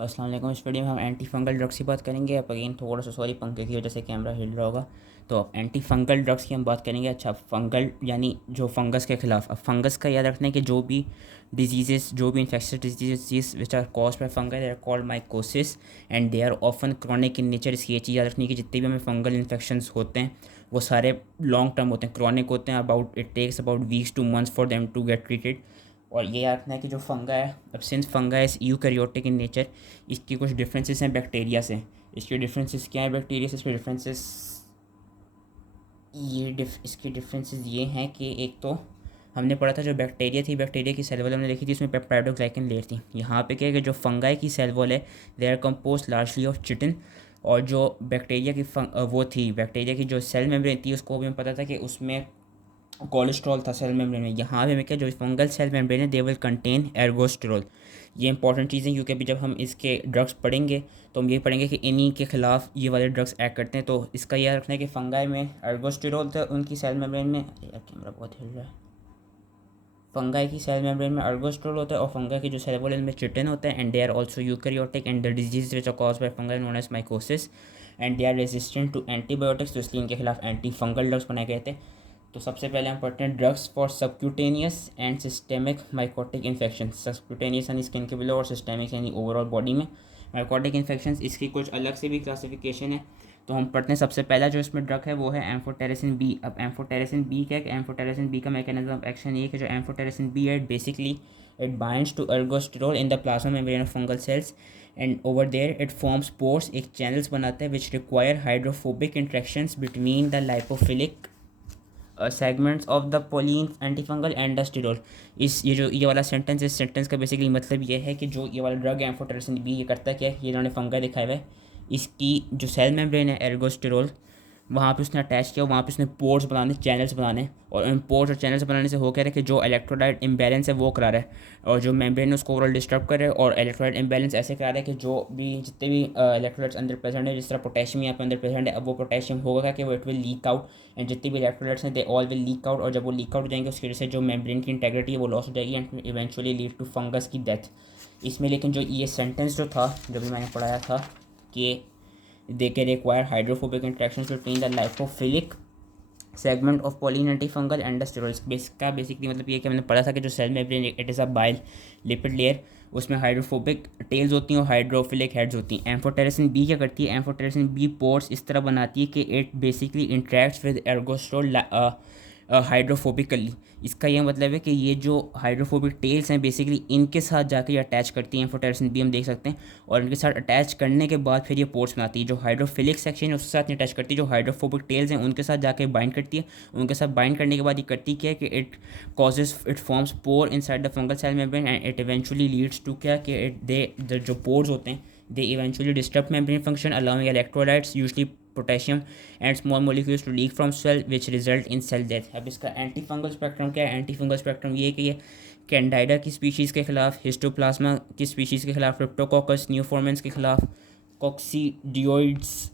अस्सलाम वालेकुम। इस वीडियो में हम एंटी फंगल ड्रग्स की बात करेंगे। अब अगेन थोड़ा सा सॉरी, पंखे की वजह से कैमरा हिल रहा होगा। तो अब एंटी फंगल ड्रग्स की हम बात करेंगे। अच्छा, फंगल यानी जो फंगस के ख़िलाफ़। अब फंगस का याद रखना है कि जो भी डिजीज़, जो भी infectious diseases which are cause by fungal are called mycosis and they are often chronic in nature. इसकी ये चीज़ याद रखनी है कि जितने भी हमें फंगल इन्फेक्शंस होते हैं वो सारे लॉन्ग टर्म होते हैं, क्रॉनिक होते हैं। About it takes about weeks to months for them to get treated. और ये याद रखना है कि जो फंगा है, अब since fungi is eukaryotic in nature, इसकी कुछ डिफरेंसेस हैं बैक्टीरिया से। इसके डिफरेंसेस क्या है बैक्टीरिया से? इसके डिफरेंसेस इसके डिफरेंसेस ये हैं कि एक तो हमने पढ़ा था जो बैक्टीरिया थी, बैक्टीरिया की सेल वॉल हमने देखी थी, उसमें पेप्टाइडोग्लाइकन लेयर थी। यहाँ पे क्या है कि जो फंगाई की सेल वॉल है they are compose largely of chitin. और जो बैक्टीरिया की वो थी, बैक्टीरिया की जो सेल मेम्ब्रेन थी उसको भी हमें पता था कि उसमें कोलेस्ट्रॉल था सेल मेम्ब्रेन में। यहाँ पे हमें क्या, जो फंगल सेल मेम्ब्रेन है दे विल कंटेन एर्गोस्टेरोल। ये इंपॉर्टेंट चीज़ें, क्योंकि अभी जब हम इसके ड्रग्स पढ़ेंगे तो हम ये पढ़ेंगे कि इन्हीं के खिलाफ ये वाले ड्रग्स एक्ट करते हैं। तो इसका यह रखना है कि फंगाई में एर्गोस्टेरोल था, उनकी सेल मेम्ब्रेन में, यार कैमरा बहुत हिल रहा है, फंगाई की सेल मेम्ब्रेन में एर्गोस्टेरोल होता है और फंगाई की जो सेल वॉल में चिटिन होता है। And they are also eukaryotic and the disease which are cause by fungi known as mycosis and they are resistant to antibiotics. तो इसलिए इनके खिलाफ एंटी फंगल ड्रग्स बनाए गए थे। तो सबसे पहले हम पढ़ते हैं drugs for subcutaneous and systemic mycotic infection. Subcutaneous यानी स्किन के बिलो और सिस्टेमिक यानी ओवरऑल बॉडी में माइकोटिक इन्फेक्शन। इसकी कुछ अलग से भी क्लासिफिकेशन है। तो हम पढ़ते हैं सबसे पहला जो इसमें ड्रग है वो है एम्फोटेरेसिन बी। अब एम्फोटेरेसिन बी क्या है? एम्फोटेरेसिन बी का मैकेनिज्म ऑफ एक्शन ये है कि जो एम्फोटेरेसिन बी है basically it binds to ergosterol in the plasma membrane of fungal cells and over there it forms pores, एक चैनल्स बनाता है which require hydrophobic interactions between the lipophilic segments of the polyene antifungal and the sterol. ये वाला sentence, इस sentence का basically मतलब ये है कि जो ये वाला ड्रग है एम्फोटेरेसिन बी, ये करता है क्या है, ये इन्होंने फंगा दिखाया हुआ है, इसकी जो सेल मेम्ब्रेन है एर्गोस्टेरोल वहाँ पे उसने अटैच किया, वहाँ पे उसने पोर्स बनाने, चैनल्स बनाने। और उन पोर्स और चैनल्स बनाने से हो क्या रहा है कि जो इलेक्ट्रोलाइट इम्बैलेंस है वो करा रहा है और जो मेम्ब्रेन है उसको ओवरऑल डिस्टर्ब कर रहा है। और इलेक्ट्रोलाइट इम्बैलेंस ऐसे करा रहा है कि जो भी जितने भी इलेक्ट्रोलाइट्स अंदर प्रेजेंट है, जिस तरह पोटेशियम यहाँ पे अंदर प्रेजेंट है, अब वो पोटेशियम होगा कि वो it will leak out and जितने भी इलेक्ट्रोलाइट्स हैं they all will leak out. और जब वो लीक आउट हो जाएंगे उसकी वजह से जो मेम्ब्रेन की इंटेग्रिटी है वो लॉस हो जाएगी and eventually lead to fungus की डेथ। इसमें लेकिन जो ये सेंटेंस जो था, जो भी मैंने पढ़ाया था कि they can require hydrophobic interactions between the lipophilic segment of polyene antifungal and steroids. इसका बेसिकली मतलब ये कि मैंने पढ़ा था कि जो cell membrane it is a bile lipid layer, उसमें हाइड्रोफोबिक टेल्स होती हैं और हाइड्रोफिलिक हेड्स होती हैं। एम्फोटेरेसिन बी क्या करती है? एम्फोटेरेसिन बी पोर्स इस तरह बनाती है कि इट बेसिकली इंट्रैक्ट्स विद एर्गोस्टेरोल हाइड्रोफोबिकली। इसका यह मतलब है कि ये जो हाइड्रोफोबिक टेल्स हैं बेसिकली इनके साथ जाकर ये अटैच करती हैं, एम्फोटेरेसिन बी हम देख सकते हैं। और इनके साथ अटैच करने के बाद फिर ये पोर्स बनाती है। जो हाइड्रोफिलिक सेक्शन है उसके साथ नहीं अटैच करती, जो हाइड्रोफोबिक टेल्स हैं उनके साथ जाकर बाइंड करती है। उनके साथ बाइंड करने के बाद ये करती क्या है कि it forms pore inside the fungal cell membrane and it eventually leads to क्या कि जो पोर्स होते हैं they eventually disturb membrane function allowing electrolytes usually potassium and small molecules to leak from cell which result in cell death. अब इसका anti fungal spectrum क्या है? Anti fungal spectrum ये है कि ये कैंडाइडा की स्पीशीज़ के खिलाफ, हिस्टोप्लाज्मा की स्पीशीज़ के खिलाफ, क्रिप्टोकोकस न्यूफॉर्मेंस के खिलाफ, कॉक्सीडियोइड्स,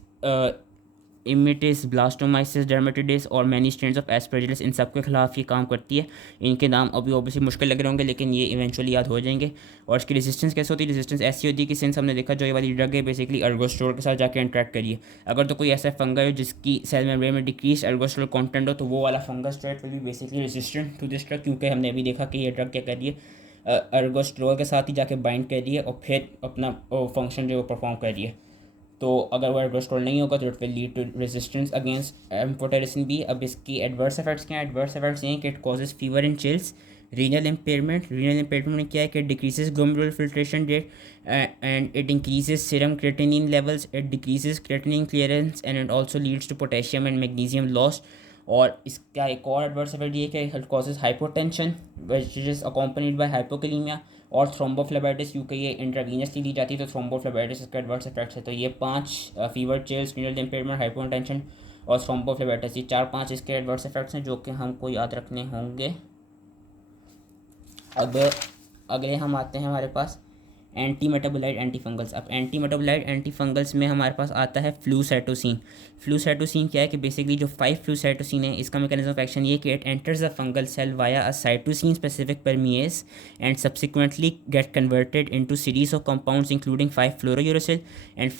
इमिटिस, ब्लास्टोमाइसिस, डर्मेटिडिस और मैनी स्ट्रेन्स ऑफ एस्परजिलस, इन सब के खिलाफ ये काम करती है। इनके नाम अभी ऑब्वियसली मुश्किल लग रहे होंगे लेकिन ये इवेंचुअली याद हो जाएंगे। और इसकी रेजिस्टेंस कैसे होती है? रेजिस्टेंस ऐसी होती है कि सिंस हमने देखा जो ये वाली ड्रग है बेसिकली एर्गोस्टेरोल के साथ जाकर इंटरेक्ट करिए। अगर तो कोई ऐसा फंगा हो जिसकी सेल मेम्ब्रेन में डिक्रीज एर्गोस्टेरोल कंटेंट हो तो वो वाला fungus strain will be basically resistant to this drug, क्योंकि हमने अभी देखा कि ये ड्रग क्या कर रही है, एर्गोस्टेरोल के साथ ही जाके बाइंड कर रही है और फिर अपना फंक्शन जो परफॉर्म कर रही है। तो अगर वो एर्गोस्टेरोल नहीं होगा तो it will lead to resistance against amphotericin B. अब इसकी एडवर्स इफेक्ट्स क्या हैं? एडवर्स इफेक्ट्स ये हैं कि it causes fever and chills, renal impairment. Renal impairment क्या है कि decreases glomerular filtration rate and it increases serum creatinine levels, it decreases creatinine clearance and it also leads to potassium and magnesium loss. और इसका एक और adverse effect ये है कि it causes hypotension which is accompanied by hypokalemia और thrombophlebitis, क्योंकि ये इंट्रावीनसली दी जाती है तो थ्रोम्बोफ्लेबाइटिस इसका एडवर्स इफेक्ट्स है। तो ये 5 fever, chills, renal impairment, hypotension और थ्रोम्बोफ्लेबाइटिस, ये 4-5 इसके एडवर्स इफेक्ट्स हैं जो कि हमको याद रखने होंगे। अब अगले हम आते हैं हमारे पास एंटी मेटाबोलाइट एंटी फंगल्स। अब एंटी मेटाबोलाइट एंटी फंगल्स में हमारे पास आता है फ्लूसाइटोसिन। फ्लूसाइटोसिन क्या है कि बेसिकली जो 5-फ्लूसाइटोसिन है, इसका मैकेनिज्म ऑफ एक्शन ये कि it enters the fungal cell via a cytosine specific permease and subsequently get converted into series of compounds including 5-fluorouracil and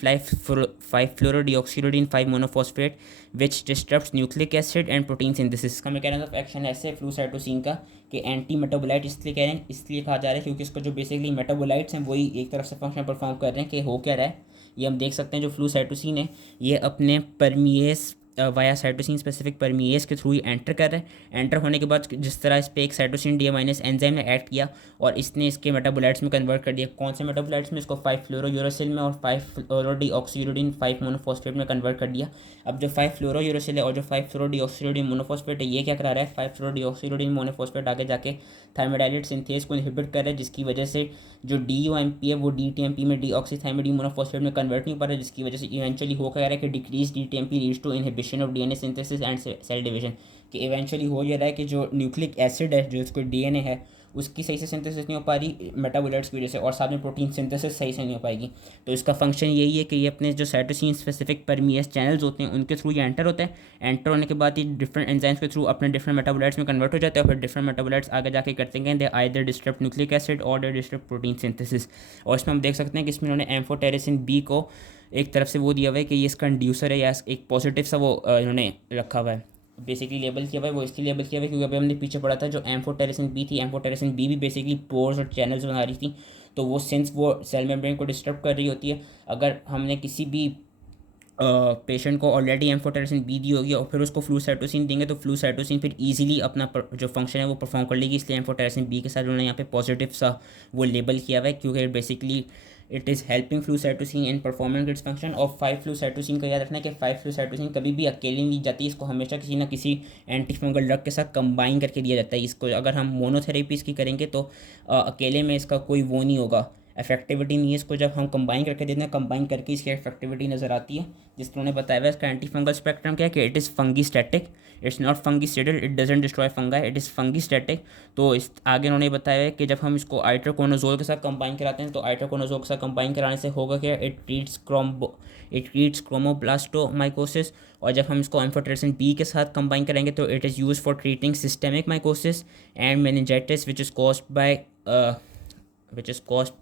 5-fluorodeoxyuridine 5-monophosphate which disrupts nucleic acid and protein synthesis। इसका mechanism of action ऐसे flucytosine का कि anti metabolite इसलिए कह रहे हैं, इसलिए कहा जा रहा है क्योंकि इसका जो बेसिकली मेटाबोलाइट्स हैं वही एक तरफ से फंक्शन परफॉर्म कर रहे हैं कि हो क्या रहा है। ये हम देख सकते हैं जो फ्लूसाइटोसिन है ये अपने परमिएस वाया साइटोसिन स्पेसिफिक परमिएस के थ्रू ही एंटर कर रहे हैं। एंटर होने के बाद जिस तरह इस पर एक साइटोसिन डी माइनस एंजाइम ने ऐड किया और इसने इसके मेटाबोलाइट्स में कन्वर्ट कर दिया। कौन से मेटाबोलाइट्स में? इसको 5-फ्लोरोयूरासिल में और 5-फ्लोरोडीऑक्सीयूरिडीन 5-मोनोफॉस्फेट में कन्वर्ट कर दिया। अब जो 5-फ्लोरोयूरासिल है और जो 5-फ्लोरोडीऑक्सीयूरिडीन मोनोफॉस्फेट है ये क्या करा रहा है? 5-फ्लोरोडीऑक्सीयूरिडीन मोनोफॉस्फेट आगे जाके थायमिडाइलेट सिंथेज को इनहिबिट कर रहा है, जिसकी वजह से जो DOMP है वो DTMP में डीऑक्सीथाइमिडीन मोनोफॉस्फेट में कन्वर्ट नहीं हो पा रहा है, जिसकी वजह से इवेंचुअली हो क्या रहा है कि decrease DTMP leads to inhibition of DNA synthesis and cell division. कि इवेंचुअली हो ये रहा है कि जो न्यूक्लिक एसिड है जो इसको DNA है उसकी सही से सिंथेसिस नहीं हो पा रही मेटाबोलाइट्स की वजह से, और साथ में प्रोटीन सिंथेसिस सही से नहीं हो पाएगी। तो इसका फंक्शन यही है कि ये अपने जो साइटोसिन स्पेसिफिक परमिएस चैनल्स होते हैं उनके थ्रू ये एंटर होता है। एंटर होने के बाद ये डिफरेंट एंजाइम्स के थ्रू अपने डिफरेंट मेटाबोलाइट्स में कन्वर्ट हो जाता है और फिर डिफरेंट मेटाबोलाइट्स आगे जाके करते हैं दे आइदर डिस्टर्ब न्यूक्लिक एसिड और दे डिस्टर्ब प्रोटीन सिंथेसिस। और इसमें हम देख सकते हैं कि इसमें उन्होंने एम्फोटेरिसिन बी को एक तरफ से वो दिया हुआ है कि ये इसका इंड्यूसर है या एक पॉजिटिव सा वो इन्होंने रखा हुआ है, बेसिकली लेबल किया हुआ है। वो इसलिए लेबल किया हुआ है क्योंकि अभी हमने पीछे पढ़ा था जो एम्फोटेरिसिन बी थी, एम्फोटेरिसिन बी भी बेसिकली पोर्स और चैनल्स बना रही थी। तो वो सिंस वो सेल मेम्ब्रेन को डिस्टर्ब कर रही होती है, अगर हमने किसी भी पेशेंट को ऑलरेडी एम्फोटेरिसिन बी दी होगी और फिर उसको फ्लूसाइटोसिन देंगे तो फ्लूसाइटोसिन फिर इजीली अपना जो फंक्शन है वो परफॉर्म कर लेगी। इसलिए एम्फोटेरिसिन बी के साथ उन्होंने यहाँ पे पॉजिटिव सा वो लेबल किया हुआ है क्योंकि basically it is helping flucytosine in performing its function. और 5-फ्लूसाइटोसिन का याद रखना है कि 5-फ्लूसाइटोसिन कभी भी अकेले नहीं दी जाती, इसको हमेशा किसी ना किसी एंटी फंगल ड्रग के साथ कंबाइन करके दिया जाता है। इसको अगर हम मोनोथेरेपी इसकी करेंगे तो अकेले में इसका कोई वो नहीं होगा, इफेक्टिविटी नहीं है। इसको जब हम कंबाइन करके देते हैं, कंबाइन करके इसकी इफेक्टिविटी नज़र आती है। जिस तरह उन्होंने बताया हुआ इसका एंटी फंगल स्पेक्ट्रम क्या है कि it is fungistatic, it's not fungicidal, it doesn't destroy fungi, it is fungistatic. तो इस आगे उन्होंने बताया है कि जब हम इसको आइट्रोकोनाजोल के साथ कंबाइन कराते हैं तो आइट्रोकोनाजोल के साथ कंबाइन कराने से होगा क्या, इट ट्रीट्स क्रोमोब्लास्टोमाइकोसिस। और जब हम इसको एम्फोटेरिसिन बी के साथ कंबाइन करेंगे तो it is use for treating systemic mycosis and meningitis which is caused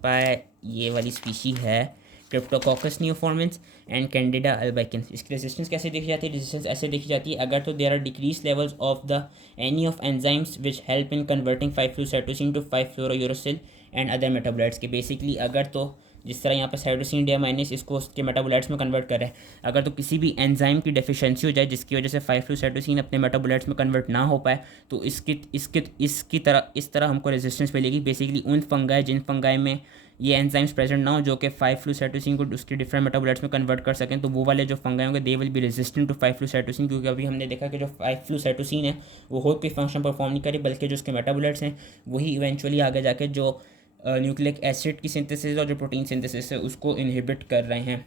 by ये वाली स्पीशी है क्रिप्टोकोकस नियोफॉर्मेंस एंड कैंडिडा अल्बाइकेंस। इसकी रेजिस्टेंस कैसे देखी जाती है? रेजिस्टेंस ऐसे देखी जाती है अगर तो there are decrease levels of the any of enzymes which help in converting five flucytosine to five fluorouracil and other metabolites के। बेसिकली अगर तो जिस तरह यहाँ पर साइटोसिन डी माइनस इसको उसके मेटाबोलाइट्स में कन्वर्ट कर रहा है, अगर तो किसी भी एंजाइम की डेफिशिएंसी हो जाए जिसकी वजह से 5-फ्लूसाइटोसिन अपने मेटाबोलाइट्स में कन्वर्ट ना हो पाए तो इस तरह हमको रेजिस्टेंस मिलेगी। बेसिकली उन फंगाई जिन फंगाई में ये एंजाइम्स प्रेजेंट ना हो जो कि 5-फ्लूसाइटोसिन को उसके डिफरेंट मेटाबोलाइट्स में कन्वर्ट कर सकें, तो वो वाले जो फंगाई होंगे they will be resistant to five flucytosine. क्योंकि अभी हमने देखा कि जो 5-फ्लूसाइटोसिन है वो और कोई फंक्शन परफॉर्म नहीं करी, बल्कि जो उसके मेटाबोलाइट्स हैं वही इवेंचुअली आगे जाके जो न्यूक्लिक एसिड की सिंथेसिस और जो प्रोटीन सिंथेसिस है उसको इनहिबिट कर रहे हैं।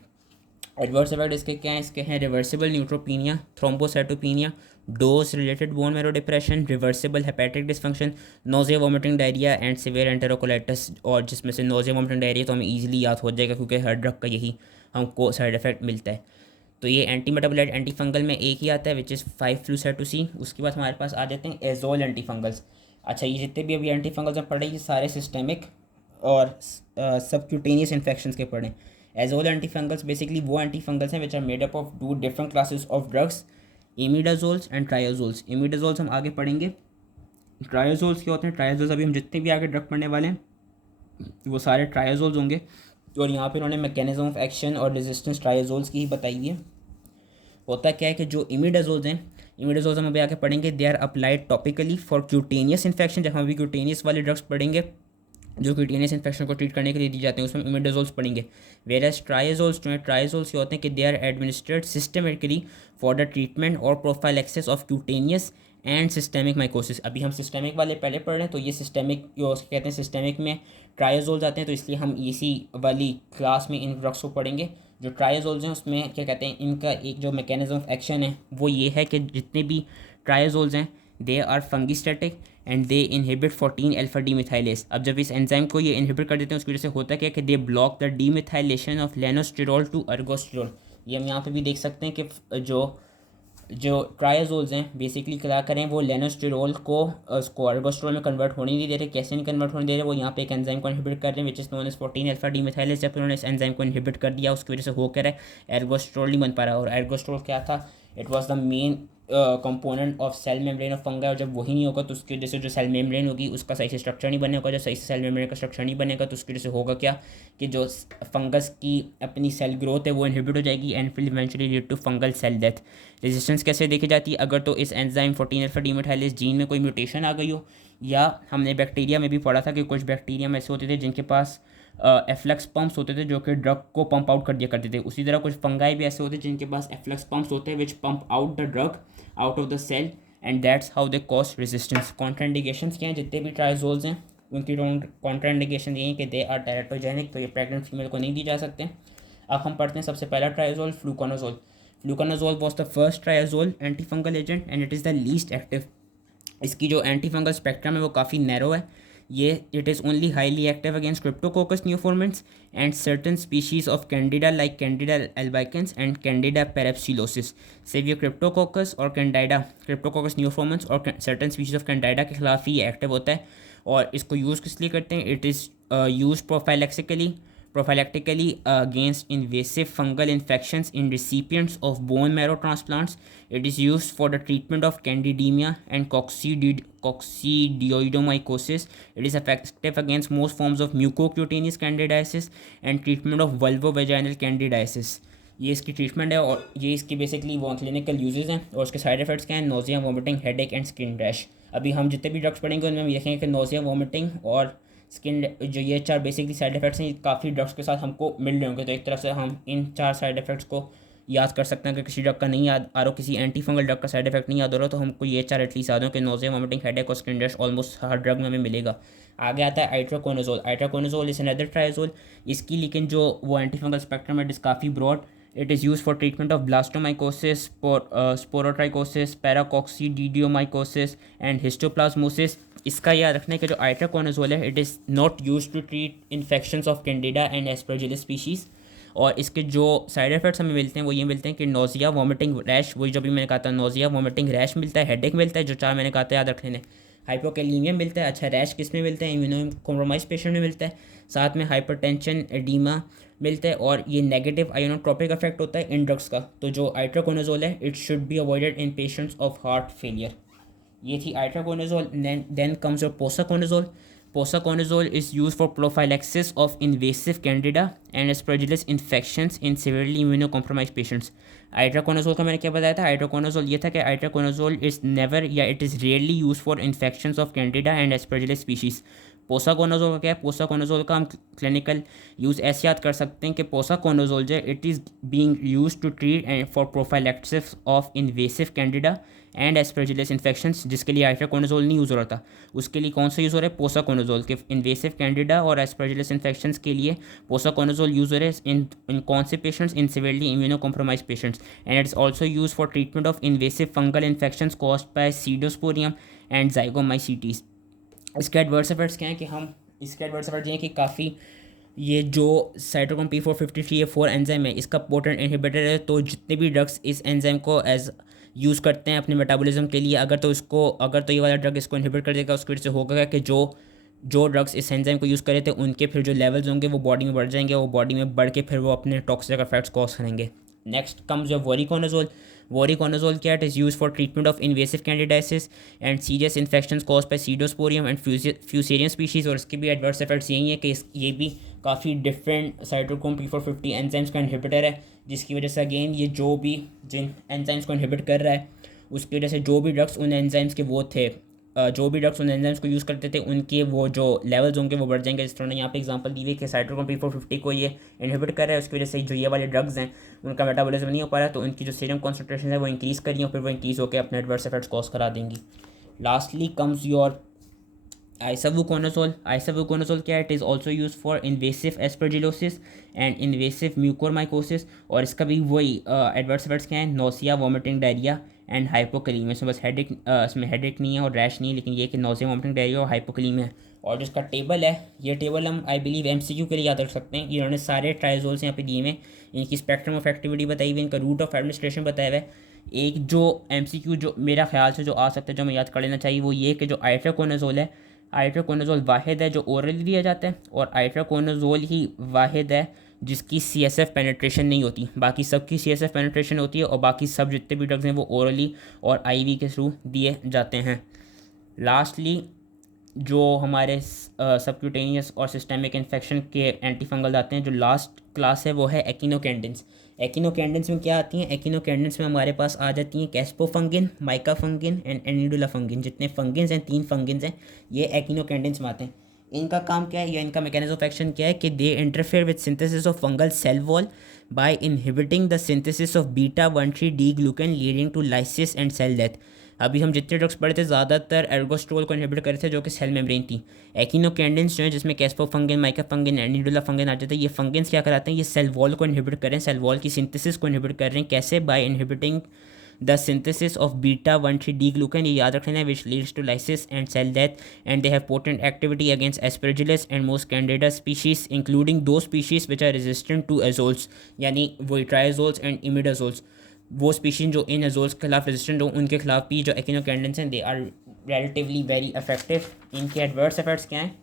एडवर्स इफेक्ट इसके क्या हैं? इसके हैं reversible neutropenia, thrombocytopenia, dose related bone marrow depression, reversible hepatic dysfunction, nausea vomiting diarrhoea and severe enterocolitis. और जिसमें से नोजिया वोमिटिंग डायरिया तो हमें ईजिली याद हो जाएगा क्योंकि हर ड्रग का यही हमको साइड इफेक्ट मिलता है। तो ये एंटी मेटाबोलाइट एंटी फंगल में एक ही आता है विच इज़ 5-फ्लूसाइटोसिन। उसके बाद हमारे पास आ जाते हैं एजोल एंटी फंगल्स। अच्छा, ये जितने भी अभी एंटी फंगल्स में पढ़े ये सारे सिस्टेमिक और सबक्यूटेनियस इन्फेक्शंस के पढ़ें। एजोल एंटी फंगल्स बेसिकली वो एंटी फंगल्स हैं which are made up of 2 different classes of drugs, imidazoles and triazoles. Imidazoles हम आगे पढ़ेंगे। ट्रायोजोल्स क्या होते हैं? ट्रायोजोल्स अभी हम जितने भी आगे ड्रग पढ़ने वाले हैं वो सारे ट्रायोजोल्स होंगे। और यहाँ पे उन्होंने मैकेनिज्म ऑफ एक्शन और रेजिस्टेंस ट्रायोजोल्स की ही बताई है। होता क्या है कि जो इमिडाजोल्स हैं, इमिडाजोल्स हम अभी आगे पढ़ेंगे, they are applied topically for cutaneous infection. जब हम अभी क्यूटेनियस वाले ड्रग्स पढ़ेंगे जो क्यूटेनियस इन्फेक्शन को ट्रीट करने के लिए दी जाते हैं उसमें इमिडाजोल्स पढ़ेंगे। वेयरएज ट्रायोजोल्स जो है, ट्रायोजोल्स ये होते हैं कि they are administered systematically for the treatment और prophylaxis of cutaneous and systemic mycosis. अभी हम सिस्टेमिक वाले पहले पढ़ रहे हैं तो ये सिस्टेमिक जो कहते हैं सिस्टेमिक में ट्रायोजोल्स आते हैं, तो इसलिए हम इसी वाली क्लास में इन ड्रग्स को पढ़ेंगे। जो ट्रायोजोल्स हैं उसमें क्या कहते हैं, इनका एक जो मैकेनिज्म ऑफ एक्शन है वो ये है कि जितने भी ट्रायोजोल्स हैं they are fungistatic and they inhibit 14 alpha demethylase. अब जब इस एंजाइम को ये इनहिबिट कर देते हैं उसकी वजह से होता क्या कि they block the demethylation of lanosterol to ergosterol. ये हम यहाँ पे भी देख सकते हैं कि जो ट्रायाजोल्स हैं बेसिकली क्या करें, वो लेनोस्टेरॉल को उसको अर्गोस्टेरॉल में कन्वर्ट होने नहीं दे रहे। कैसे नहीं कन्वर्ट होने दे रहे, वो यहाँ पे एक एंजाइम को इनहिबिट कर रहे हैं which is known as 14 alpha demethylase. जब उन्होंने इस एंजाइम को इनहिबिट कर दिया उसकी वजह से हो कर है एर्गोस्टेरॉल नहीं बन पा रहा। और एर्गोस्टेरॉल क्या था, it was the main component of cell membrane of fungi. और जब वही नहीं होगा तो उसकी वजह से जो सेल मेम्ब्रेन होगी उसका सही से स्ट्रक्चर नहीं बनेगा। जब सही से सेल मेम्ब्रेन का स्ट्रक्चर नहीं बनेगा तो उसकी वजह से होगा क्या कि जो फंगस की अपनी सेल ग्रोथ है वो इनहिबिट हो जाएगी एंड फिर eventually lead to fungal cell death. Resistance कैसे देखी जाती है, अगर तो इस enzyme 14 alpha demethylase gene में कोई म्यूटेशन आ गई हो, या हमने बैक्टीरिया में भी पढ़ा था कि कुछ बैक्टीरिया में ऐसे होते थे जिनके पास एफ्लक्स पंप्स होते थे जो कि ड्रग को पंप आउट कर दिया करते थे। उसी तरह कुछ फंगाई भी ऐसे होते हैं जिनके पास एफ्लक्स पंप्स होते हैं which pump out the drug out of the cell and that's how they cause resistance. Contraindications क्या हैं, जितने भी ट्राइजोल्स हैं उनकी कॉन्ट्राइंडिकेशन ये है कि दे आर टेरेटोजेनिक, तो ये प्रेग्नेंट फीमेल को नहीं दी जा सकते। अब हम पढ़ते हैं सबसे पहला ट्राइजोल fluconazole. Fluconazole was the first ट्राइजोल anti fungal agent and it is the least active. इसकी जो एंटी फंगल स्पेक्ट्रम है वो काफ़ी नैरो है। ये it is only highly active against Cryptococcus neoformans and certain species of Candida like Candida albicans and Candida parapsilosis. सिर्फ ये Cryptococcus और कैंडाइडा क्रिप्टोकोकस न्यूफॉर्मेंट्स और सर्टन स्पीशीज ऑफ कैंडाइडा के खिलाफ ही एक्टिव होता है। और इसको यूज़ किस लिए करते हैं, it is use prophylactically against invasive fungal infections in recipients of bone marrow transplants. It is used for the treatment of candidemia and coccidioidomycosis. It is effective against most forms of mucocutaneous candidiasis and treatment of vulvovaginal candidiasis. ये इसकी treatment है और ये इसकी basically वो clinical uses हैं। और उसके साइड इफेक्ट्स क्या हैं, nausea, vomiting, headache and skin rash. अभी हम जितने भी ड्रग्स पढ़ेंगे उनमें हम देखेंगे कि नोजिया, वोमिटिंग और स्किन, जो ये 4 बेसिकली साइड इफेक्ट्स हैं, काफ़ी ड्रग्स के साथ हमको मिल रहे होंगे। तो एक तरफ से हम इन 4 साइड इफेक्ट्स को याद कर सकते हैं कि किसी ड्रग का नहीं याद आ रहा, किसी एंटी फंगल ड्रग का साइड इफेक्ट नहीं याद हो रहा, तो हमको ये 4 एटलीस्ट याद हो कि नोजिया, वोमिटिंग, हेडेक और स्किन रैश ऑलमोस्ट हर ड्रग में हमें मिलेगा। आगे आता है आइट्राकोनाजोल। आइट्राकोनाजोल इज अनदर ट्राइजोल। इसकी लेकिन जो वो एंटी फंगल स्पेक्ट्रम है इट इज़ काफ़ी broad. It is used for treatment of blastomycosis, sporotrichosis, paracoccidioidomycosis and histoplasmosis. इसका याद रखना है कि जो आइट्राकोनाजोल है it is not use to treat infections of Candida and Aspergillus species. और इसके जो साइड इफेक्ट्स हमें मिलते हैं वो ये मिलते हैं कि नोजिया, वोमिटिंग, रैश, वही जो भी मैंने कहा था, नोजिया, वोमिटिंग, रैश मिलता है, हेडेक मिलता है, जो 4 मैंने कहा था याद रखने, हाइपोकैलीमिया मिलता है। अच्छा, रैश किस में मिलता है, इम्यूनो कॉम्प्रोमाइज पेशेंट में मिलता है। साथ में हाइपरटेंशन, एडीमा मिलता है। और ये नेगेटिव आयोनोट्रोपिक इफेक्ट होता है इन ड्रग्स का। तो जो आइट्राकोनाजोल है it should be avoided in patients of heart failure. ये थी itraconazole. Then comes your posaconazole. Posaconazole is use for prophylaxis of invasive Candida and Aspergillus infections in severely immuno compromise patients. Itraconazole का मैंने क्या बताया था, आइट्राकोनाजोल ये था कि आइट्राकोनाजोल इज़ नेवर या it is rarely use for infections of Candida and Aspergillus species. Posaconazole का क्या है, पोसाकोनाजोल का हम क्लिनिकल यूज़ ऐसे याद कर सकते हैं कि पोसाकोनाजोल जो है it is being use to treat and for prophylaxis of invasive Candida and Aspergillus infections, जिसके लिए आइट्राकोनाजोल नहीं यूज़ हो रहा था। उसके लिए कौन सा यूज़ हो रहा है, पोसाकोनाजोल के इन्वेसिव कैंडिडा और एस्परजिलस इन्फेक्शंस के लिए पोसाकोनाजोल यूज़ हो रहा है इन कौन से patients, in severely immuno compromise patients. And it is also use for treatment of invasive fungal infections caused by Scedosporium and zygomycetes. इसके एडवर्स इफेक्ट्स क्या हैं कि हम इसके एडवर्स इफेक्ट्स ये हैं कि काफ़ी ये जो साइटोक्रोम P453A4 एंजाइम है इसका पोटेंट इनहिबिटर है। तो जितने भी ड्रग्स इस एंजाइम को एज यूज़ करते हैं अपने मेटाबॉलिज्म के लिए, अगर तो ये वाला ड्रग इसको इनहिबिट कर देगा उसकी वजह से होगा कि जो ड्रग्स इस एंजाइम को यूज़ करे थे उनके फिर जो लेवल्स होंगे वो बॉडी में बढ़ जाएंगे, वो बॉडी में बढ़ के फिर वो अपने टॉक्सिक इफेक्ट्स कॉज करेंगे। Next comes your voriconazole. Voriconazole cat is used for treatment of invasive candidiasis and serious infections caused by Pseudosporium and Fusarium species। और इसके भी एडवर्स इफेक्ट्स यही है कि ये भी काफ़ी डिफरेंट साइटोक्रोम P450 एंजाइम्स का इनहिबिटर है, जिसकी वजह से अगेन ये जिन एंजाइम्स को इनहिबिट कर रहा है उसकी वजह से जो भी ड्रग्स उन एंजाइम्स के वो थे, जो भी ड्रग्स उन एंजाइम्स को यूज़ करते थे उनके वो जो लेवल्स होंगे वो बढ़ जाएंगे। जिस तरह यहाँ पे एग्जांपल दी हुई कि साइटोक्रोम P450 को ये इनहिबिट कर रहा है, उसकी वजह से जो ये वाले ड्रग्स हैं उनका मेटाबॉलिज्म नहीं हो पा रहा, तो उनकी जो सीरम कॉन्सेंट्रेशन है वो इंक्रीज़ करिए और फिर वो इंक्रीज़ होकर अपने एडवर्स इफेक्ट्स कॉज करा देंगी। Lastly comes your isavuconazole। Isavuconazole क्या है, it is also use for invasive aspergillosis and invasive mucormycosis. और इसका भी वही एडवर्स इफेक्ट्स क्या हैं, नोसिया, वोमिटिंग, डायरिया एंड हाइपोकलीमिया। इसमें बस हेडेक, इसमें हेडेक नहीं है और रैश नहीं है, लेकिन ये कि नोज़िया, वॉमिटिंग, डायरिया और हाइपोकलीमिया है। और जो इसका टेबल है, ये टेबल हम आई बिलीव एमसीक्यू के लिए याद रख सकते हैं। इन्होंने सारे ट्राइजोल्स यहाँ पे दिए हुए हैं, इनकी स्पेक्ट्रम ऑफ एक्टिविटी बताई हुई है, इनका रूट ऑफ एडमिनिस्ट्रेशन बताया हुआ है। एक जो एमसीक्यू जो मेरा ख्याल से जो आ सकता है, जो हमें याद कर लेना चाहिए, वो ये कि जो आइट्राकोनाजोल है, आइट्राकोनाजोल वाहिद है जो ओरली दिया जाता है, और आइट्राकोनाजोल ही वाहिद है जिसकी सीएसएफ पेनिट्रेशन नहीं होती। बाकी सबकी सीएसएफ पेनिट्रेशन होती है, और बाकी सब जितने भी ड्रग्स हैं वो ओरली और आईवी के थ्रू दिए जाते हैं। लास्टली जो हमारे सबक्यूटेनियस और सिस्टेमिक इन्फेक्शन के एंटीफंगल आते हैं, जो लास्ट क्लास है वो है एकिनोकैंडिन्स। एकिनोकैंडिन्स में क्या आती हैं? एकिनोकैंडिन्स में हमारे पास आ जाती हैं कैस्पोफंगिन, माइकाफंगिन एंड एनिडुलाफंगिन। जितने फंगिन्स हैं, 3 फंगिन्स हैं, ये एकिनोकैंडिन्स में आते हैं। इनका काम क्या है या इनका मैकेनिज्म ऑफ एक्शन क्या है कि they interfere with synthesis of fungal cell wall by inhibiting the synthesis of बीटा-1,3 D glucan leading to lysis and cell death. अभी हम जितने ड्रग्स पढ़े थे ज़्यादातर एर्गोस्ट्रोल को इनहिबिट कर रहे थे, जो कि सेल मेम्ब्रेन थी। एकिनोकैंडिन्स जो है, जिसमें कैस्पोफंगिन, माइकाफंगिन, एनिडुलाफंगिन आ जाते हैं, ये फंगिन्स क्या कराते हैं? ये सेल वॉल को इनहिबिट कर रहे हैं, सेल वॉल की सिंथेसिस को इनहिबिट कर रहे हैं। कैसे? By inhibiting the synthesis of बीटा-1,3 डी ग्लूकन, ये याद रख लेना, which leads to lysis and cell death, and they have potent activity against Aspergillus and most Candida species, including दो species which are resistant to azoles, यानी वो ट्राइजोल्स and इमिडाजोल्स। वो species जो इन एजोल्स के खिलाफ रेजिस्टेंट हो, उनके खिलाफ भी जो एकिनोकैंडिन्स हैं, they are relatively very effective. इनके एडवर्स इफेक्ट्स क्या हैं?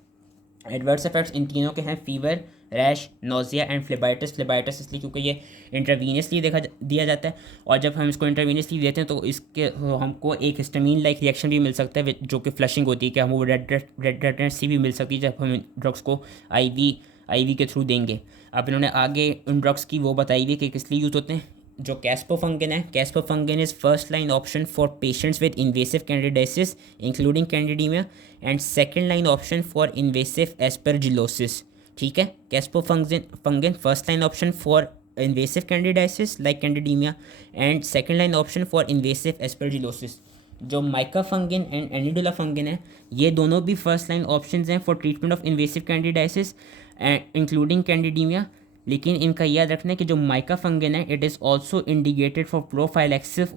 एडवर्स इफेक्ट्स इन तीनों के हैं fever, rash, nausea and phlebitis. Phlebitis इसलिए क्योंकि ये इंट्रावीनियसली दिया जाता है, और जब हम इसको इंट्रावीनियसली देते हैं तो इसके हमको एक हिस्टामीन लाइक रिएक्शन भी मिल सकता है, जो कि फ्लशिंग होती है, कि हमको रेड सी भी मिल सकती है जब हम ड्रग्स को आईवी के थ्रू देंगे। अब इन्होंने आगे उन ड्रग्स की वो बताई हुई कि किस लिए यूज़ होते हैं। जो कैस्पोफंगिन है, caspofungin is first line option for patients with invasive candidiasis including candidemia, and second line option for invasive aspergillosis. ठीक है, caspofungin first line option for invasive candidiasis like candidemia, and second line option for invasive aspergillosis. जो micafungin and anidulafungin है, ये दोनों भी first line option हैं for treatment of invasive candidiasis including candidemia. लेकिन इनका याद रखना है कि जो माइकाफंगिन है, it is also indicated for prophylaxis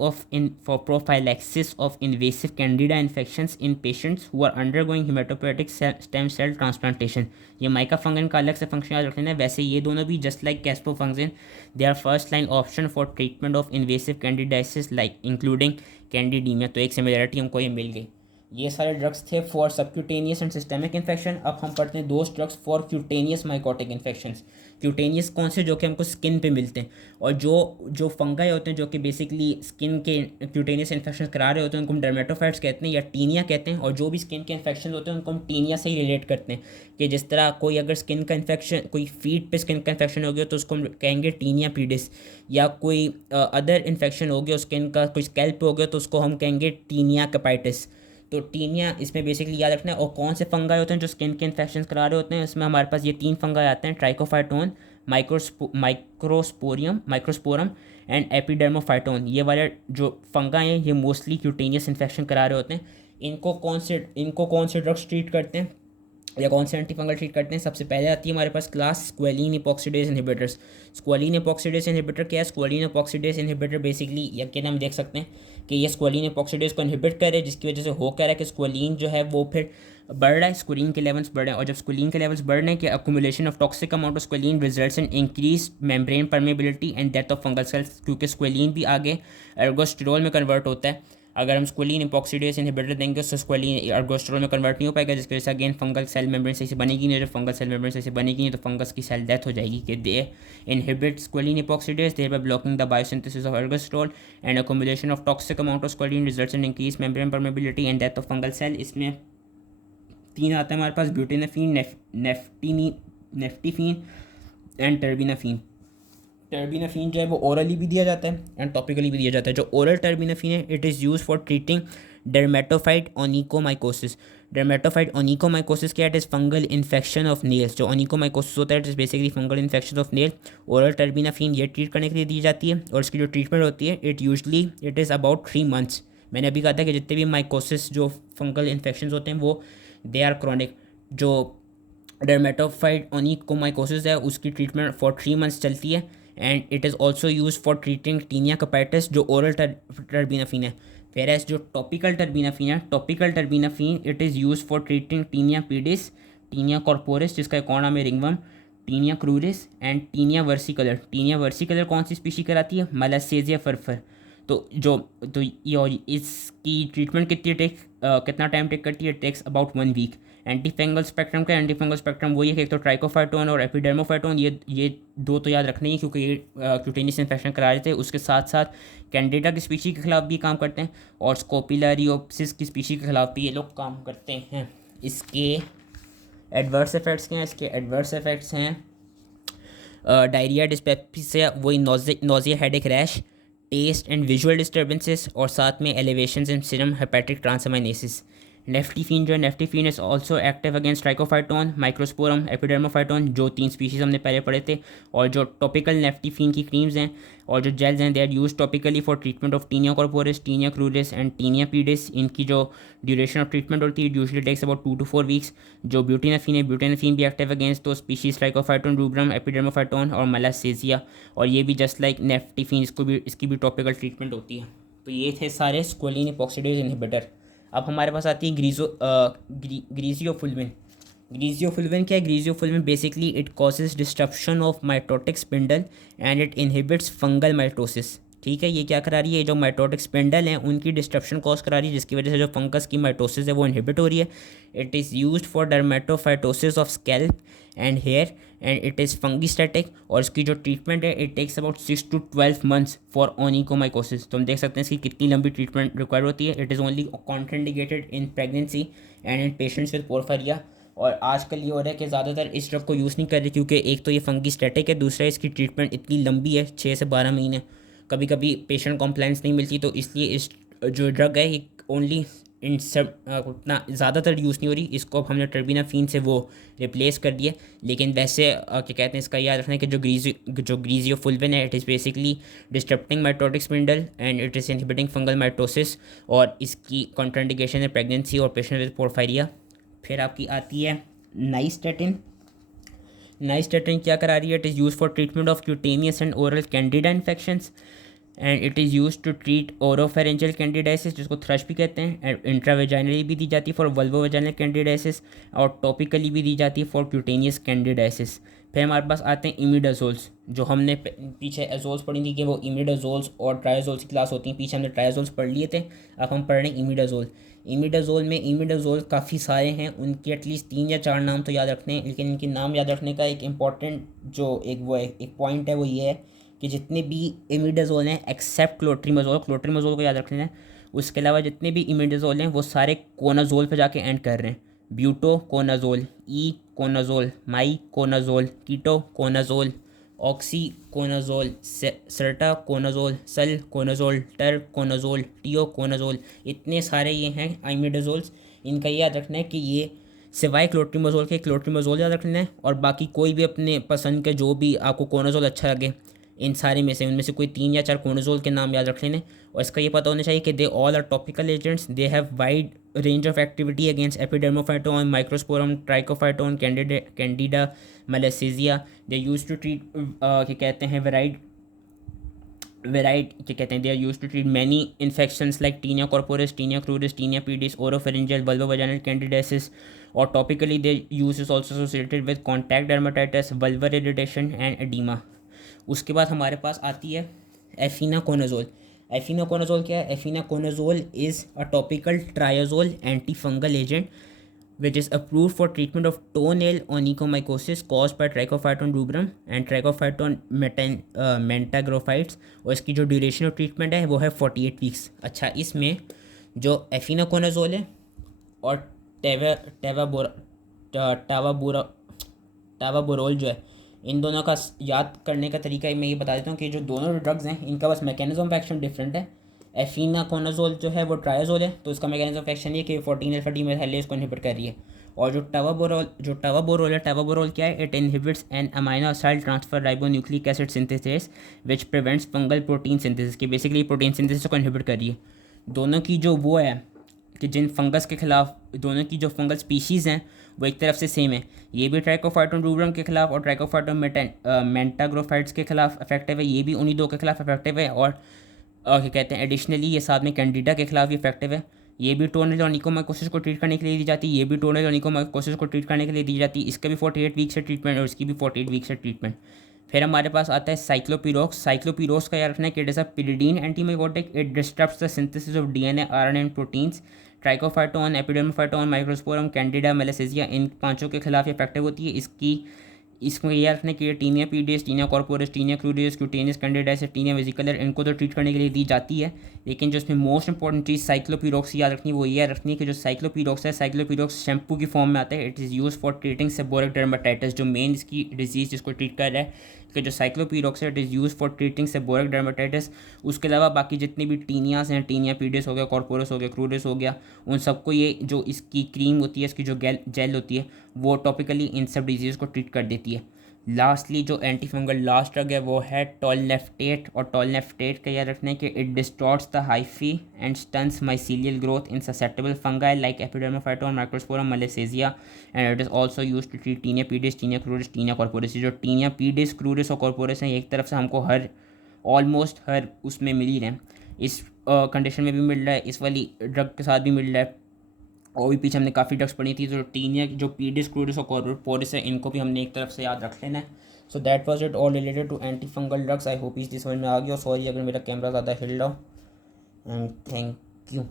of invasive candida infections in patients who are undergoing hematopoietic stem cell transplantation. ये माइकाफंगिन का अलग से फंक्शन याद रखना है। वैसे ये दोनों भी just like caspofungin, they are first line option for treatment of invasive candidiasis like including candidemia. तो एक सिमिलरिटी हमको ये मिल गई। ये सारे ड्रग्स थे for subcutaneous and systemic infection. अब हम पढ़ते हैं 2 drugs for cutaneous mycotic infections. Cutaneous कौन से? जो कि हमको स्किन पे मिलते हैं, और जो फंगाई होते हैं जो कि बेसिकली स्किन के क्यूटेनियस इन्फेक्शन करा रहे होते हैं, उनको हम डर्मेटोफाइट्स कहते हैं या टीनिया कहते हैं। और जो भी स्किन के इन्फेक्शन होते हैं उनको हम टीनिया से ही रिलेट करते हैं, कि जिस तरह कोई अगर स्किन का इन्फेक्शन, कोई फीट पे स्किन का इन्फेक्शन हो गया तो उसको हम कहेंगे टीनिया पीडिस, या कोई अदर इन्फेक्शन हो गया स्किन का, कोई स्कैल्प हो गया तो उसको हम कहेंगे टीनिया कैपाइटिस। तो टीनिया इसमें बेसिकली याद रखना है। और कौन से फंगाई होते हैं जो स्किन के इन्फेक्शन करा रहे होते हैं? इसमें हमारे पास ये 3 फंगाई आते हैं, ट्राइकोफाइटोन, माइक्रोस्पोरम एंड एपिडर्मोफाइटोन। ये वाले जो फंगाई हैं, ये मोस्टली क्यूटेनियस इन्फेक्शन करा रहे होते हैं। इनको कौन से ड्रग्स ट्रीट करते हैं या कौन से एंटीफंगल ट्रीट करते हैं? सबसे पहले आती है हमारे पास class squalene epoxidase inhibitors. Squalene epoxidase inhibitor क्या है? स्क्वेलिन इपॉक्सीडेज इनहिबिटर बेसिकली यकीन हम देख सकते हैं कि ये स्क्वेलिन इपॉक्सीडेज को इनहिबिट करे, जिसकी वजह से हो क्या रहा है कि स्क्वेलिन जो है वो फिर बढ़ रहा है, स्क्वेलिन के लेवल्स बढ़ रहे हैं। और जब स्क्वेलिन के लेवल्स बढ़ रहे हैं कि accumulation of toxic amount of squalene results in increase membrane permeability and death of fungal sales, क्योंकि स्क्वेलिन भी आगे एर्गोस्टेरॉल में कन्वर्ट होता है। अगर हम स्क्वेलिन इपॉक्सीडेज इनहिबिटर देंगे तो स्क्वेलिन एर्गोस्टेरॉल में कन्वर्ट नहीं हो पाएगा, जिसकी वजह से अगेन फंगल सेल मेम्ब्रेन से बनेगी नहीं। जब फंगल सेल मेम्ब्रेन से बनेगी नहीं तो फंगस की सेल डेथ हो जाएगी। कि they inhibit squalene epoxidase thereby blocking the biosynthesis of ergosterol and accumulation of toxic amount of squalene results in increase membrane permeability and death of fungal cell. इसमें 3 आते हैं हमारे पास, ब्यूटेनफीन, नेफ्टीफीन and टर्बिनाफीन। टर्बिनाफीन जो है वो ओरली भी दिया जाता है एंड टॉपिकली भी दिया जाता है। जो ओरल टर्बिनाफीन है, it is use for treating dermatophyte onychomycosis. Dermatophyte onychomycosis क्या है? It is fungal infection of nails. जो ओनिकोमाइकोसिस होता है, it is basically fungal infection of nail. Oral terbinafine ये ट्रीट करने के लिए दी जाती है, और इसकी जो ट्रीटमेंट होती है इट इज़ अबाउट 3 मंथ्स। मैंने अभी कहा था कि जितने भी माइकोसिस जो फंगल इन्फेक्शन होते हैं वो दे आर क्रॉनिक। जो डर्मेटोफाइट ओनिकोमाइकोसिस है उसकी ट्रीटमेंट फॉर 3 मंथ्स चलती है, and it is also use for treating tinea capitis जो ओरल टर्बीनाफिन है। वेरएस जो topical terbinafine it is use for treating tinea pedis, tinea corporis जिसका एक और नाम है ringworm, tinea cruris and tinea versicolor. Tinea versicolor कौन सी स्पीशी कराती है? मलासेजिया फरफर। तो ये इसकी ट्रीटमेंट कितना टाइम टेक करती है? Takes about 1 week. Anti fungal spectrum का एंटी फंगल स्पेक्ट्रम वही है कि एक तो ट्राइकोफाइटोन और एपिडर्मोफाइटोन, ये दो तो याद रखने ही क्योंकि ये क्यूटेनियस इन्फेक्शन करा रहे थे। उसके साथ साथ कैंडिडा की स्पीशी के खिलाफ भी काम करते हैं और स्कोपिलारियोप्सिस की स्पीशी के खिलाफ भी ये लोग काम करते हैं। इसके एडवर्स इफेक्ट्स क्या हैं? इसके एडवर्स इफेक्ट्स हैं डायरिया, डिस्पेप्सिया, वही nausea, headache, rash, taste and visual disturbances और साथ में elevations in serum hepatic transaminases. Naftifine जो है, naftifine is also active against Trichophyton, Microsporum, Epidermophyton जो 3 स्पीशीज़ हमने पहले पढ़े थे। और जो टॉपिकल नेफ्टीफीन की क्रीम्स हैं और जो जेल्स हैं they are use topically for treatment of tinea corporis, tinea cruris and tinea pedis. इनकी जो ड्यूरेशन ऑफ ट्रीटमेंट होती है usually takes about 2 to 4 weeks. जो ब्यूटीनाफिन है, ब्यूटीनाफिन भी एक्टिव अगेंस्ट तो स्पीशीज ट्राइकोफाइटोन, रूब्रम, एपिडर्मोफाइटोन और मलासेजिया। और ये भी जस्ट लाइक नेफ्टीफिन इसकी भी टॉपिकल ट्रीटमेंट होती है। तो ये थे सारे स्क्वालिन एपॉक्सीडेज इनहिबिटर। अब हमारे पास आती है ग्रीजियोफुल्विन। ग्रीजियोफुल्विन क्या है? Griseofulvin basically it causes disruption of mitotic spindle and it inhibits fungal mitosis. ठीक है, ये क्या करा रही है? जो माइटोटिक स्पिंडल हैं उनकी डिस्ट्रप्शन कॉज करा रही है जिसकी वजह से जो फंगस की माइटोसिस है वो इनहिबिट हो रही है। It is used for dermatophytosis of scalp and hair and it is fungistatic. और इसकी जो ट्रीटमेंट है it takes about 6 to 12 months for onychomycosis. तो हम देख सकते हैं इसकी कितनी लंबी ट्रीटमेंट रिक्वायर होती है। It is only contraindicated in pregnancy and in patients with porphyria. और आजकल ये हो रहा है कि ज़्यादातर इस ड्रग को यूज़ नहीं कर रहे क्योंकि एक तो ये फंगीस्टैटिक है, दूसरा इसकी ट्रीटमेंट इतनी लंबी है 6 से 12 महीने, कभी कभी पेशेंट कॉम्प्लाइंस नहीं मिलती। तो इसलिए इस जो ड्रग है ये ओनली इन सब उतना ज़्यादातर यूज़ नहीं हो रही। इसको अब हमने टर्बीनाफिन से वो रिप्लेस कर दिया। लेकिन वैसे क्या कहते हैं, इसका याद रखना है कि जो ग्रीजियोफुल्विन है it is basically disturbing mitotic spindle and it is inhibiting fungal mitosis. और इसकी कॉन्ट्राइंडिकेशन है प्रेगनेंसी और पेशेंट विद पोरफायरिया। फिर आपकी आती है नाइस्टेटिन। नाइस्टेटिन क्या करा रही है? It is use for treatment of cutaneous and oral candida infections and it is use to treat oropharyngeal candidiasis जिसको थ्रश भी कहते हैं। एंड इंट्रावेजाइनली भी दी जाती है फॉर वल्वोवेजाइनल कैंडिडाइसिस और टॉपिकली भी दी जाती है फॉर क्यूटेनियस कैंडिडाइसिस। फिर हमारे पास आते हैं इमिडाजोल्स। जो हमने पीछे एजोल्स पढ़ी थी कि वो इमिडाजोल्स और ट्रायाजोल्स की क्लास होती हैं। पीछे हमने ट्रायाजोल्स पढ़ लिए थे, अब हम पढ़ रहे हैं इमिडाजोल। इमिडाजोल काफ़ी सारे हैं, उनके एटलीस्ट 3 या 4 नाम तो याद रखने हैं। लेकिन इनके नाम याद रखने का एक इम्पॉर्टेंट जो एक पॉइंट है वो ये है कि जितने भी इमिडाजोल हैं एक्सेप्ट क्लोट्रीमजोल को याद रखना है। उसके अलावा जितने भी इमिडाजोल हैं वो सारे कोनाजोल पे जाके एंड कर रहे हैं। ब्यूटो कोनाजोल, ई कोनाजोल, माई कोनाजोल, कीटो कोनाजोल, ऑक्सी कोनाजोल, सर्टा कोनाजोल, सल कोनाजोल, टर कोनाजोल, टियो कोनाजोल, इतने सारे ये हैं इमिडाजोल्स। इनका याद रखना है कि ये सिवाय क्लोट्रीमजोल के क्लोट्रीमजोल याद रखना है और बाकी कोई भी अपने पसंद के जो भी आपको कोनाजोल अच्छा लगे इन सारे में से उनमें से कोई 3 या 4 कोनाजोल के नाम याद रख लेने। और इसका ये पता होना चाहिए कि they all are topical agents, they have wide range of activity against Epidermophyton, Microsporum, Trichophyton, Candida, Malassezia. They use to treat क्या कहते हैं क्या कहते हैं, they are use to treat many infections like tinea corporis, tinea cruris, tinea pedis, oropharyngeal, vulvovaginal candidiasis. और topically they use is also associated with contact dermatitis, vulvar irritation and oedema. उसके बाद हमारे पास आती है एफिनाकोनाजोल। एफिनाकोनाजोल क्या है? Efinaconazole is a topical triazole antifungal agent which is approved for treatment of toenail onychomycosis caused by Trichophyton rubrum and Trichophyton mentagrophytes। और इसकी जो ड्यूरेशन ऑफ ट्रीटमेंट है वो है 48 वीक्स। अच्छा, इसमें जो एफिनाकोनाजोल है और टावाबोरोल जो है, इन दोनों का याद करने का तरीका मैं ये बता देता हूँ कि जो दोनों ड्रग्स हैं इनका बस मैकेनिज्म ऑफ एक्शन डिफरेंट है। एफिनाकोनाजोल जो है वो ट्रायाजोल है, तो इसका मैकेनिज्म ऑफ एक्शन ये कि 14 अल्फा डीमेथाइलेज को इनहिबिट कर रही है। और जो टावाबोरोल क्या है? It inhibits an amino acid transfer ribonucleic acid synthesis which prevents fungal protein synthesis, की बेसिकली प्रोटीन सिंथेसिस को इनहिबिट कर रही है। दोनों की जो वो है कि जिन फंगस के खिलाफ दोनों की जो फंगल स्पीशीज़ हैं वो एक तरफ से सेम है। ये भी ट्राइकोफाइटोन रूब्रम के खिलाफ और ट्राइकोफाइटोन मेंटाग्रोफाइट्स के खिलाफ इफेक्टिव है, ये भी उन्हीं दो के खिलाफ इफेक्टिव है। और क्या कहते हैं एडिशनली ये साथ में कैंडिडा के खिलाफ भी इफेक्टिव है। ये भी टोर्नल और निकोमाइकोसिस को ट्रीट करने के लिए दी जाती है, ये भी टोर्नल और निकोमाइकोसिस को ट्रीट करने के लिए दी जाती है। इसका भी 48 वीक से ट्रीटमेंट और इसकी भी 48 वीक से ट्रीटमेंट। फिर हमारे पास आता है साइक्लोपिरोक्स। साइक्लोपिरोक्स का याद रखना है कि it is a pyridine antimycotic, it disturbs the synthesis of DNA, RNA and proteins. Trichophyton, Epidermophyton, Microsporum, Candida, Malassezia, इन पांचों के खिलाफ इफेक्टिव होती है। इसको ये रखने के लिए tinea pedis, tinea corporis, tinea cruris, cutaneous candidiasis, tinea versicolor, इनको तो ट्रीट करने के लिए दी जाती है। लेकिन जो इसमें मोस्ट इंपॉर्टेंट चीज़ साइक्लोपिरोक्स याद रखनी है वो ये रखनी है कि जो साइक्लोपिरोक्स है, साइक्लोपिरोक्स शैम्पू की फॉर्म में आता है। It is use for treating seborrheic dermatitis. जो मेन इसकी डिजीज़ जिसको ट्रीट कर रहा है कि जो साइक्लोपिरोक्स है, it is use for treating seborrheic dermatitis. उसके अलावा बाकी जितनी भी टीनियास हैं, टीनिया पीडियस हो गया, कॉर्पोरस हो गया, क्रूडियस हो गया, उन सबको ये जो इसकी क्रीम होती है, इसकी जो जेल होती है, वो टॉपिकली इन सब डिजीज़ को ट्रीट कर देती है। लास्टली जो एंटी फंगल लास्ट ड्रग है वो है टोलनेफ्टेट। और टोलनेफ्टेट का याद रखना है कि it distorts the hyphae and stunts mycelial growth in susceptible fungi like Epidermophyton, Microsporum, Malassezia, and it is also use to treat tinea pedis, tinea cruris, tinea corporis. जो टीनिया पीडिस, क्रूरिस और corporis हैं, एक तरफ से हमको almost हर उसमें मिल ही रहे हैं। इस कंडीशन में भी मिल रहा है, इस वाली ड्रग के साथ भी मिल रहा है। और भी पीछे हमने काफ़ी ड्रग्स पढ़ी थी, जो टीनिया, जो पीडिस, क्रूडिस और कॉर्पोरिस है, इनको भी हमने एक तरफ से याद रख लेना है। So that was it all related to anti fungal drugs. I hope इस समझ में आ गया। और सॉरी अगर मेरा कैमरा ज़्यादा हिल रहा हो, एंड थैंक यू।